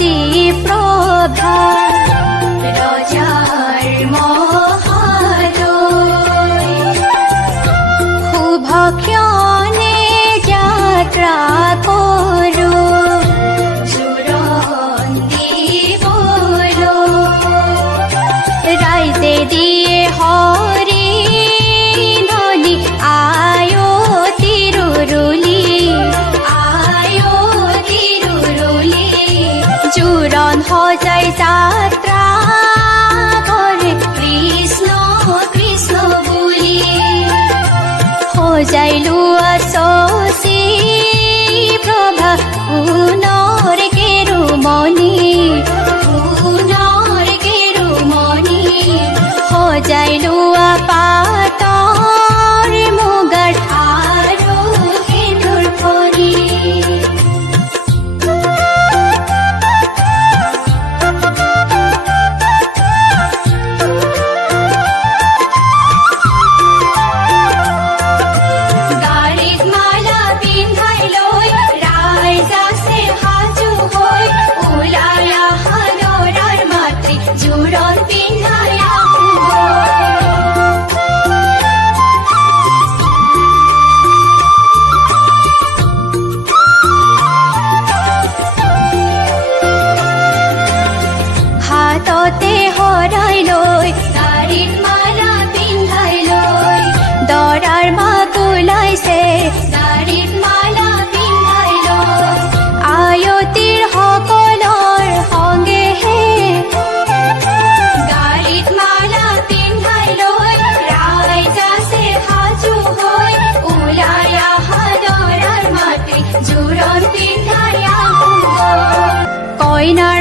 আজি প্ৰভা ৰজাৰ মহাদয় শুভ ক্ষণে যাত্ৰা কৰো জোৰণ দিবলৈ ৰাইজে দিয়ে হৰি ধনী আয়ো তিৰুৰুলি জোৰণ সজাই যাত্ৰা কৰে কৃষ্ণ কৃষ্ণ বুলি সজাই লোৱা শশী প্ৰভা সোণৰ কেৰুমণি সজাই লোৱা পাতৰ মুগাৰ আৰু সেন্দুৰ ফণি হাততে হৰাই লৈ গাড়ীত মালা পিন্ধাই লৈ দৰাৰ মাক ওলাইছে গাড়ীত মালা পিন্ধাই লৈ আয়তীৰ সকলৰ সংগেহে গাড়ীত মালা পিন্ধাই লৈ ৰাইজ আছে সাজু হৈ ওলাই আহা দৰাৰ মাতৃ জোৰণ পিন্ধাই আহো কইনাৰ